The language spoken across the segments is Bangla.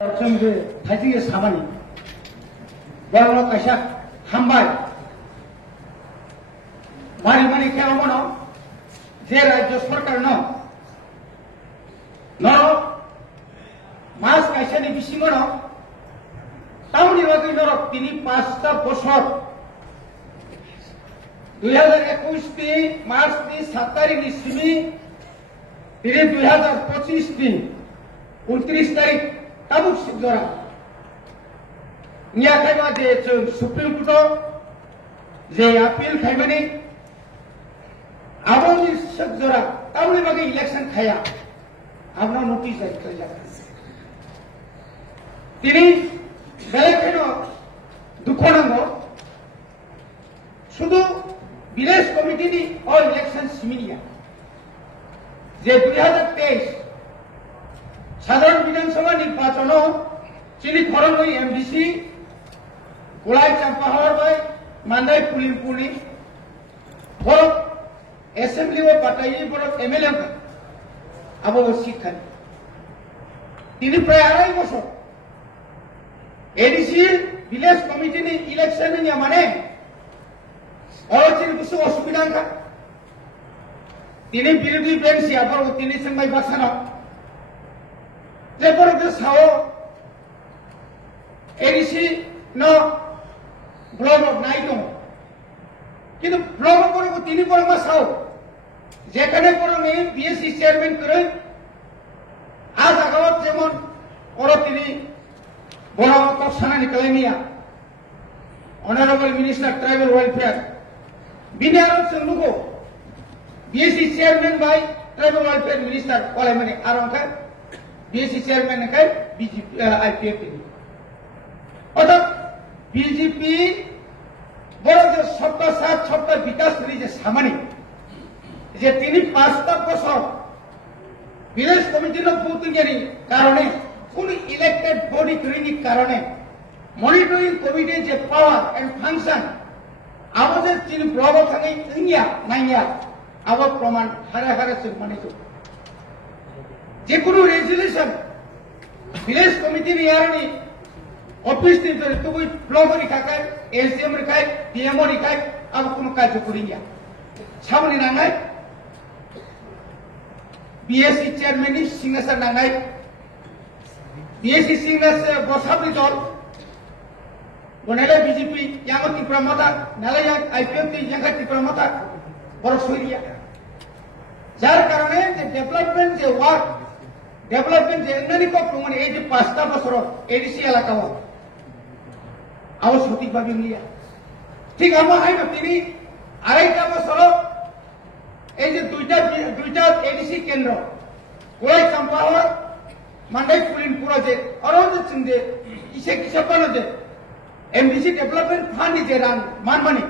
थाइजों सामानि बरल कैसा हामबाय मारी मारी क्या मनो जे राज्य सरकार न मास कैसा नि बिसि मनो टाउनी बाकी नर तीन 5टा बছর 2021 टी मार्च टी 7 तारीख इस्मी तीन 2025 टी 29 तारीख ताबुक सिद्धरा निया खाइबा जे जों सुप्रीम कोर्ट जे अपील खाइबानि आबोनि सिद्धरा ताबुनि बागै इलेक्शन खाया आपना नोटिस आइ जागोन তিনি বেলেগেনো দুঃখ নাঙ্গো শুধু ভিলেজ কমিটিনি ও ইলেকশন সিমিনিয়া যে 2023 সাধারণ বিধানসভা নির্বাচন চিনি খরঙ্গই এমডিসি গোলাই চাম্পাহার বাই মান্দাই পুলিমপুনি বড় অ্যাসেম্বলি ও পাটাই বড় এমএলএ আবো শিক্ষা তিনি প্রায় 2.5 বছর एडीसी विलेज कमिटी ने इलेक्शन में माने और चीज कुछ असुविधा का तीन विरोधी बेंच या पर तीन संग बासन जे पर जो साओ एडीसी न ब्लॉग नाइ दो किंतु ब्लॉग पर तीन पर मा साओ जेखाने पर ने बीएससी चेयरमैन करे आज आगावत जेमन और तीन बड़ा तत्साना निकलेनिया ऑनरेबल मिनिस्टर ट्राइबल वेलफेयर बिनारो चंदुको BSC chairman by tribal welfare minister college में आरोंका बीएससी चेयरमैन का बीजेपी आईपीएफ अर्थात बीजेपी बड़ा जो सप्ताह सात सप्ताह विकास करी जे सामानी जे 5टा बছর विलेज कमिटी न बुतुंगेनी कारणे কোন ইলেক্টেড বডি তৈরির কারণে মনিটরিং কমিটির যে পাওয়ার এন্ড ফাংশন আমাদের চিন ব্লগ থাকে ইন্ডিয়া নাইয়া আবার প্রমাণ হারে হারে মানিত যে কোনো রেজুলেশন ভিলেজ কমিটির ইয়ারনি অফিস থেকে তো ওই ব্লগ রিখায় এসডিএম রিখায় ডিএমও রিখায় আর কোন কাজ করি না সামনে নাঙায় বিএসসি চেয়ারম্যান সিগনেচার নাঙায় बीएससी सिग्नेचर बसाबनि दल बनाले बीजेपी यांग त्रिपुरा माता नाले यांग आईपीएफ ती यांग त्रिपुरा माता बर सरिया जार कारणे जे डेवलपमेंट जे वर्क डेवलपमेंट जे ननि को प्रमाण ए जे 5टा বছর एडीसी এলাকাও আও সঠিক ভাবে নিয়া ঠিক আমা হাইনো তিনি আড়াইটা বছর এই যে দুইটা एडीसी কেন্দ্র গোলাই চাম্পাহার मांडाई पुलिनपुरा जे अरौज चिंदे इसे किसे पानो जे एमडीसी डेवलपमेंट फांड जे रां मानमानी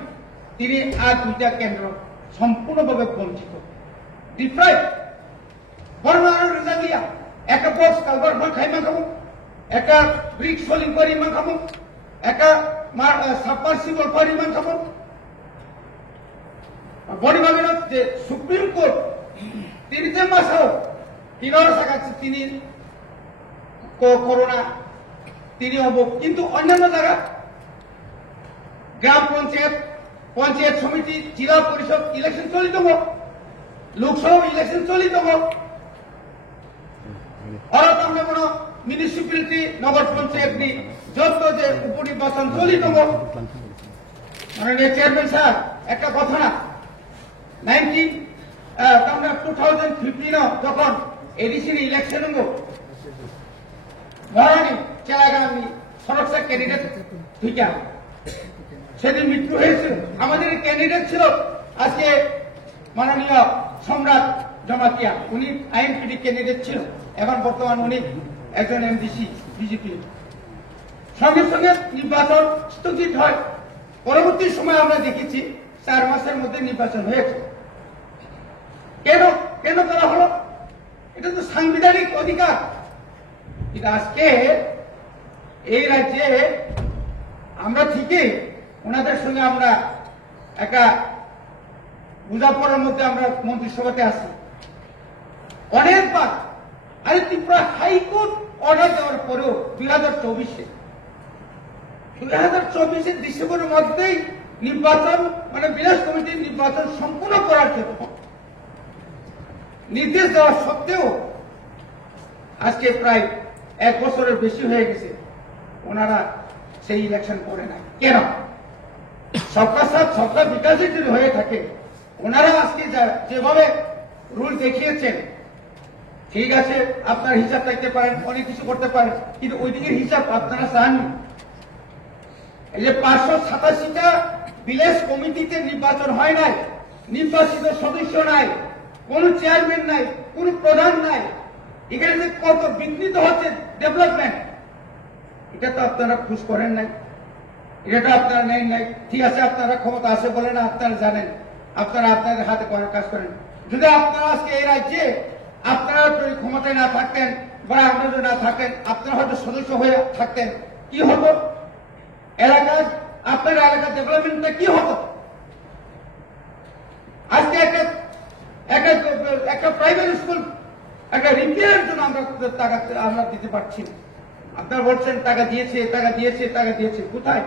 तिनी आ दुइटा केंद्र सम्पूर्ण भावे वंचित डिफ्राइड बरमानो रिजालिया एका बक्स कालबार मान खाइमा खामु एका ब्रिक सोलिंग करि मान खामु एका सबमर्सिबल करि मान खामु बडी मागनो जे सुप्रीम कोर्ट तिनी जे मासाव तिनर साकाछि तिनी कोरोना तीन हम किंतु अन्य जगह ग्राम पंचायत समिति जिला परिषद इलेक्शन चलित लोकसभा इलेक्शन चलित और म्यूनिसिपालिटी नगर पंचायत जो उपनिर्वाचन चलित माननीय चेयरमैन साहब एक कथा ना 2015 যখন एडीसी इलेक्शन মহারানী চেলাগামী সরকার ক্যান্ডিডেট দুইটা সেদিন মৃত্যু হয়েছে আমাদের ক্যান্ডিডেট ছিল আজকে মাননীয় সম্রাট জমাতিয়া উনি আইএনপিডি ক্যান্ডিডেট ছিল এখন বর্তমান উনি একজন এমডিসি বিজেপি সঙ্গে সঙ্গে নির্বাচন স্থগিত হয় পরবর্তী সময় আমরা দেখেছি 4 মাসের মধ্যে নির্বাচন হয়েছে কেন কেন করা হলো এটা তো সাংবিধানিক অধিকার আজকে এই রাজ্যে আমরা ঠিকই ওনাদের সঙ্গে আমরা একটা বোঝাপড়ার মধ্যে আমরা মন্ত্রিসভাতে আসি অনেকবার আরে ত্রিপুরা হাইকোর্ট অর্ডার দেওয়ার পরেও 2024 ডিসেম্বরের মধ্যেই নির্বাচন মানে বিলাস কমিটির নির্বাচন সম্পূর্ণ করার জন্য নির্দেশ দেওয়া সত্ত্বেও আজকে প্রায় 1 বছরের বেশি হয়ে গেছে, ওনারা সেই ইলেকশন করে নাই। কেন? সবকা সাথ সবকা বিকাশের যদি হয়ে থাকে, ওনারা আজকে যেভাবে রুল দেখিয়েছেন, ঠিক আছে আপনার হিসাব রাখতে পারেন, অনেক কিছু করতে পারেন, কিন্তু ওই দিকের হিসাব আপনারা চাননি। এই যে 587টা ভিলেজ কমিটিতে নির্বাচন হয় নাই, নির্বাচিত সদস্য নাই, কোন চেয়ারম্যান নাই, কোন প্রধান নাই, এখানে যে কত বিঘ্নিত হচ্ছে ডেভেলপমেন্ট, এটা তো আপনারা খুশ করেন নাই, এটা তো আপনারা নেন নাই। ঠিক আছে আপনারা ক্ষমতা আছে বলে না, আপনারা জানেন, আপনারা আপনাদের হাতে কাজ করেন। যদি আপনারা আজকে এই রাজ্যে আপনারা যদি ক্ষমতায় না থাকতেন বা আমরা যদি না থাকতেন, আপনারা হয়তো সদস্য হয়ে থাকতেন, কি হতো এলাকার, আপনার এলাকার ডেভেলপমেন্টটা কি হতো? আজকে একটা প্রাইভেট স্কুল একটা রিপেয়ারের জন্য আমরা দিতে পারছি না। আপনারা বলছেন টাকা দিয়েছে, টাকা দিয়েছে, টাকা দিয়েছে, কোথায়?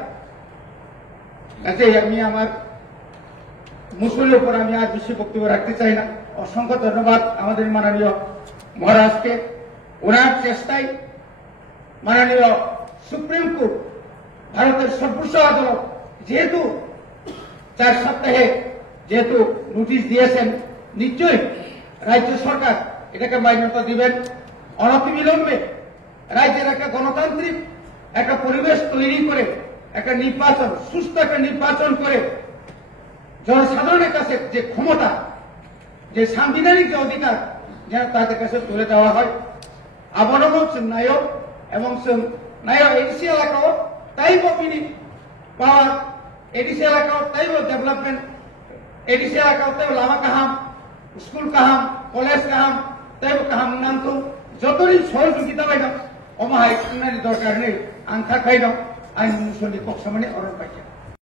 আমি আমার মুসলিমের উপর আমি আর বেশি বক্তব্য রাখতে চাই না। অসংখ্য ধন্যবাদ আমাদের মাননীয় মহারাজকে। ওনার চেষ্টায় মাননীয় সুপ্রিম কোর্ট, ভারতের সর্বোচ্চ আদালত যেহেতু 4 সপ্তাহে যেহেতু নোটিশ দিয়েছেন, নিশ্চয়ই রাজ্য সরকার এটাকে মান্যতা দিবেন। অনতিবিলম্বে রাজ্যের একটা গণতান্ত্রিক একটা পরিবেশ তৈরি করে একটা নির্বাচন, সুস্থ একটা নির্বাচন করে জনসাধারণের কাছে যে ক্ষমতা, যে সাংবিধানিক যে অধিকার যেন তাদের কাছে তুলে দেওয়া হয়। আবরণ নায়ক এবং নায়ক এডিসি এলাকাও তাই পিনি পাওয়ার, এডিসি এলাকাও তাই ডেভেলপমেন্ট, এডিসি এলাকাও তাই লামা কাহাম, স্কুল কাহাম, কলেজ কাহাম, তাই কাহাম নামতো যতদিন সহযোগিতা পাইলাম অমাহাই দরকার নেই, আংখা খাইলাম আইন মুসলিম পক্ষমানে অরণ পাইছে।